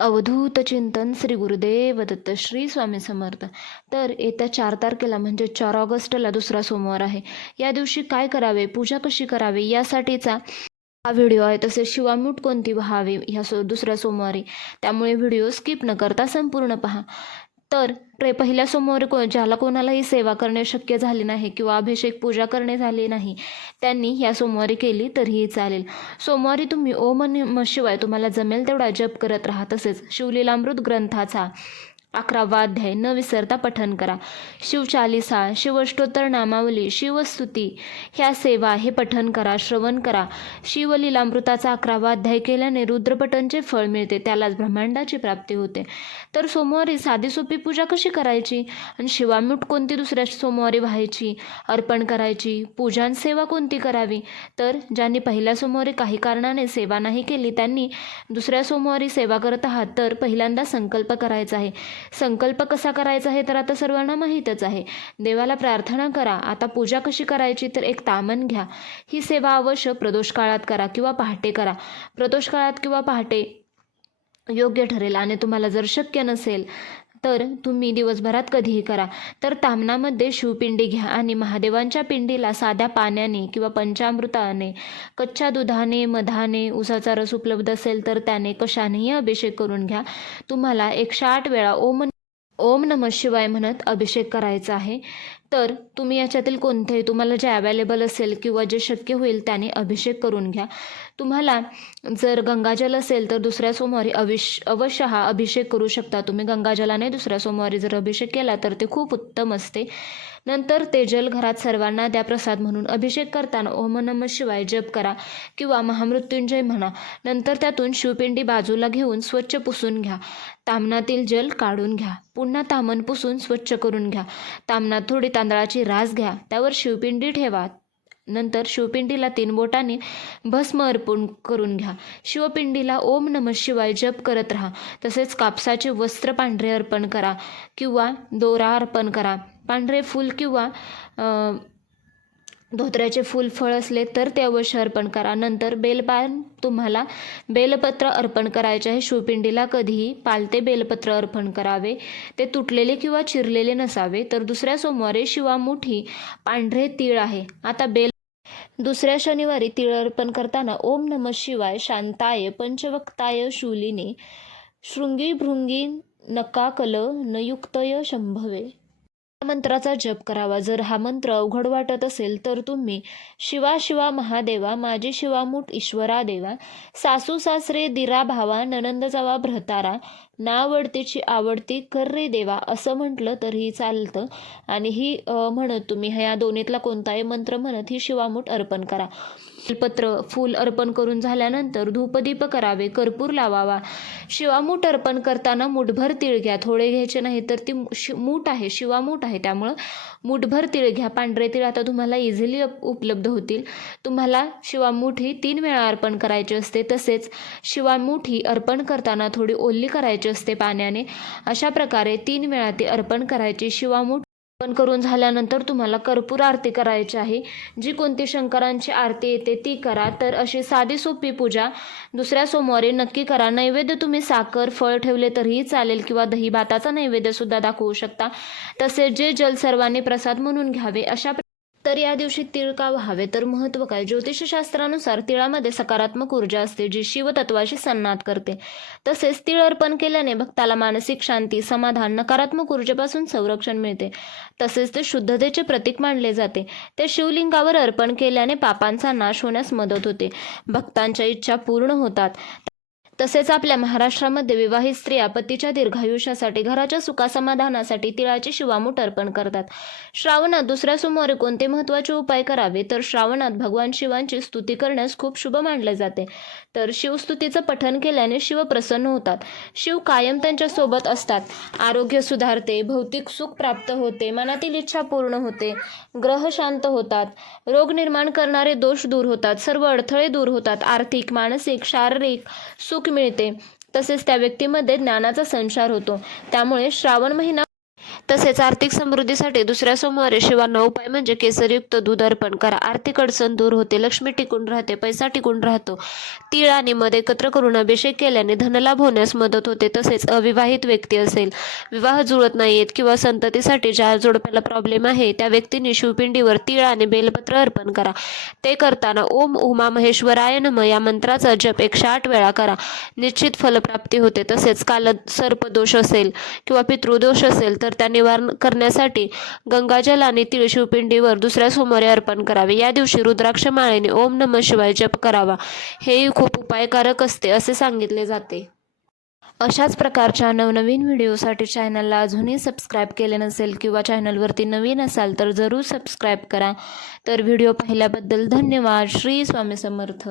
अवधूत चिंतन श्री गुरुदेव दत्त श्री स्वामी समर्थ. तर येत्या चार तारखेला म्हणजे चार ऑगस्टला दुसरा सोमवार आहे. या दिवशी काय करावे? पूजा कशी करावी? यासाठीचा हा व्हिडिओ आहे. तसेच शिवामूठ कोणती व्हावी? ह्या सो दुसऱ्या सोमवारी. त्यामुळे व्हिडिओ स्किप न करता संपूर्ण पहा. तर ट्रे पहिल्या को ज्याला कोणालाही सेवा करणे शक्य झाले नाही किंवा अभिषेक पूजा करणे झाले नाही त्यांनी या सोमवारी केली तरीही चालेल. सोमवारी तुम्ही ओम शिवाय तुम्हाला जमेल तेवढा जप करत राहा. तसेच शिवलीलामृत ग्रंथाचा अकरावा अध्याय. न विसरता पठन करा. शिवचालिसा शिवष्टोत्तर नामावली शिवस्तुती ह्या सेवा हे पठन करा श्रवण करा. शिवलीलामृताचा अकरावा अध्याय केल्याने रुद्रपठणचे फळ मिळते त्यालाच ब्रह्मांडाची प्राप्ती होते. तर सोमवारी साधी सोपी पूजा कशी करायची? आणि शिवामूठ कोणती दुसऱ्या सोमवारी व्हायची? अर्पण करायची. पूजान सेवा कोणती करावी? तर ज्यांनी पहिल्या सोमवारी काही कारणाने सेवा नाही केली त्यांनी दुसऱ्या सोमवारी सेवा करत आहात तर पहिल्यांदा संकल्प करायचा आहे. संकल्प कसा करायचा हे तर आता सर्वांना माहीतच आहे. देवाला प्रार्थना करा. आता पूजा कशी करायची तर एक तामन घ्या. ही सेवा अवश्य प्रदोष काळात करा किंवा पहाटे करा. प्रदोष काळात किंवा पहाटे योग्य ठरेल आणि तुम्हाला जर शक्य नसेल तर तुम्ही दिवसभरात कधीही करा. तर तामणामध्ये शिवपिंडी घ्या आणि महादेवांच्या पिंडीला साध्या पाण्याने किंवा पंचामृताने कच्च्या दुधाने मधाने उसाचा रस उपलब्ध असेल तर त्याने कशानेही अभिषेक करून घ्या. तुम्हाला एकशे आठ वेळा ओम ओम नम शिवाय म्हणत अभिषेक करायचा आहे. तर तुम्ही याच्यातील कोणतेही तुम्हाला जे अवेलेबल असेल किंवा जे शक्य होईल त्याने अभिषेक करून घ्या. तुम्हाला जर गंगाजल असेल तर दुसऱ्या सोमवारी अविश अवश्य हा अभिषेक करू शकता तुम्ही. गंगाजलाने दुसऱ्या सोमवारी जर अभिषेक केला तर ते खूप उत्तम असते. नंतर ते जल घरात सर्वांना द्या प्रसाद म्हणून अभिषेक करताना ओम नम शिवाय जप करा किंवा महामृत्युंजय म्हणा. नंतर त्यातून शिवपिंडी बाजूला घेऊन स्वच्छ पुसून घ्या. तामणातील जल काढून घ्या. पुन्हा तामण पुसून स्वच्छ करून घ्या. तामणात थोडी तांदळाची रास घ्या त्यावर शिवपिंडी ठेवा. नंतर शिवपिंडीला तीन बोटाने भस्म अर्पण करून घ्या. शिवपिंडीला ओम नम शिवाय जप करत राहा. तसेच कापसाचे वस्त्र पांढरे अर्पण करा किंवा दोरा अर्पण करा. पांढरे फूल किंवा धोत्र्याचे फूल फळ असले तर ते अवश्य अर्पण करा. नंतर बेलपान तुम्हाला बेलपत्र अर्पण करायचे आहे. शिवपिंडीला कधीही पालते बेलपत्र अर्पण करावे. ते तुटलेले किंवा चिरलेले नसावे. तर दुसऱ्या सोमवारी शिवामुठी पांढरे तीळ आहे. आता बेल दुसऱ्या शनिवारी तीळ अर्पण करताना ओम नम शिवाय शांताय पंचवक्ताय शूलिनी शृंगी भृंगी नकाकल नयुक्तय शंभवे. मंत्राचा जप करावा. जर हा मंत्र अवघड वाटत असेल तर तुम्ही शिवा शिवा महादेवा माझी शिवामूठ ईश्वरा देवा सासू सासरे दिरा भावा ननंद जावा भ्रतारा नावडतीची आवडती कर रे देवा असं म्हटलं तरीही चालतं. आणि ही म्हणत तुम्ही ह्या दोन्हीतला कोणताही मंत्र म्हणत ही शिवामूठ अर्पण करा. पत्र फूल अर्पण करून झाल्यानंतर धूपदीप करावे कर्पूर लावावा. शिवामूठ अर्पण करताना मुठभर तिळ घ्या थोडे घ्यायचे नाही तर ती शि मूठ आहे शिवामूठ आहे. त्यामुळं मुठभर तिळ घ्या. पांढरे तिळ आता तुम्हाला इझिली उपलब्ध होतील. तुम्हाला शिवामूठ ही तीन वेळा अर्पण करायची असते तसेच शिवामूठ ही अर्पण करताना थोडी ओल्ली करायची असते पाण्याने अशा प्रकारे तीन वेळा ती अर्पण करायची. शिवामूठ अर्पण करून झाल्यानंतर तुम्हाला कर्पूर आरती करायची आहे. जी कोणती शंकरांची आरती येते ती करा. तर अशी साधी सोपी पूजा दुसऱ्या सोमवारी नक्की करा. नैवेद्य तुम्ही साखर फळ ठेवले तरीही चालेल किंवा दही भाताचा नैवेद्यसुद्धा दाखवू शकता. तसेच जे जल सर्वांनी प्रसाद म्हणून घ्यावे अशा तर या दिवशी तिळ का व्हावे तर महत्त्व काय? ज्योतिषशास्त्रानुसार तिळामध्ये सकारात्मक ऊर्जा असते जी शिवतत्वाशी सन्नात करते. तसेच तिळ अर्पण केल्याने भक्ताला मानसिक शांती समाधान नकारात्मक ऊर्जेपासून संरक्षण मिळते. तसेच ते शुद्धतेचे प्रतीक मानले जाते. ते शिवलिंगावर अर्पण केल्याने पापांचा नाश होण्यास मदत होते. भक्तांच्या इच्छा पूर्ण होतात. तसेच आपल्या महाराष्ट्रामध्ये विवाहित स्त्रिया पतीच्या दीर्घायुष्यासाठी घराच्या सुखासमाधानासाठी तिळाची शिवामूठ अर्पण करतात. श्रावणात दुसऱ्या सोमवारी कोणते महत्त्वाचे उपाय करावे? तर श्रावणात भगवान शिवांची स्तुती करण्यास खूप शुभ मानले जाते. तर शिवस्तुतीचं पठन केल्याने शिव प्रसन्न होतात. शिव कायम त्यांच्यासोबत असतात. आरोग्य सुधारते भौतिक सुख प्राप्त होते मनातील इच्छा पूर्ण होते ग्रह शांत होतात रोग निर्माण करणारे दोष दूर होतात सर्व अडथळे दूर होतात आर्थिक मानसिक शारीरिक सुख मिळते. तसेच त्या व्यक्तीमध्ये ज्ञानाचा संचार होतो. त्यामुळे श्रावण महिना तसेच आर्थिक समृद्धीसाठी दुसऱ्या सोमवारी शिवांना उपाय म्हणजे केसरयुक्त दूध अर्पण करा. आर्थिक अडचण दूर होते लक्ष्मी टिकून राहते पैसा टिकून राहतो. तीळ आणि मध एकत्र करून अभिषेक केल्याने धनलाभ होण्यास मदत होते तसेच अविवाहित व्यक्ती असेल. विवाह जुळत नाहीयेत किंवा संततीसाठी ज्या जोडप्याला प्रॉब्लेम आहे त्या व्यक्तींनी शिवपिंडीवर तीळ आणि बेलपत्र अर्पण करा. ते करताना ओम उमा महेश्वराय नम या मंत्राचा जप एकशे आठ वेळा करा. निश्चित फलप्राप्ती होते तसेच काल सर्पदोष असेल किंवा पितृदोष असेल तर त्या निवारण करण्यासाठी गंगाजल आणि तिळ शिवपिंडीवर दुसऱ्या सोमवारी अर्पण करावे. या दिवशी रुद्राक्ष माळेने ओम नम शिवाय जप करावा. हेही खूप उपायकारक असते असे सांगितले जाते. अशाच प्रकारच्या नवनवीन व्हिडिओसाठी चॅनलला अजूनही सबस्क्राईब केले नसेल किंवा चॅनलवरती नवीन असाल तर जरूर सबस्क्राईब करा. तर व्हिडिओ पाहिल्याबद्दल धन्यवाद. श्री स्वामी समर्थ.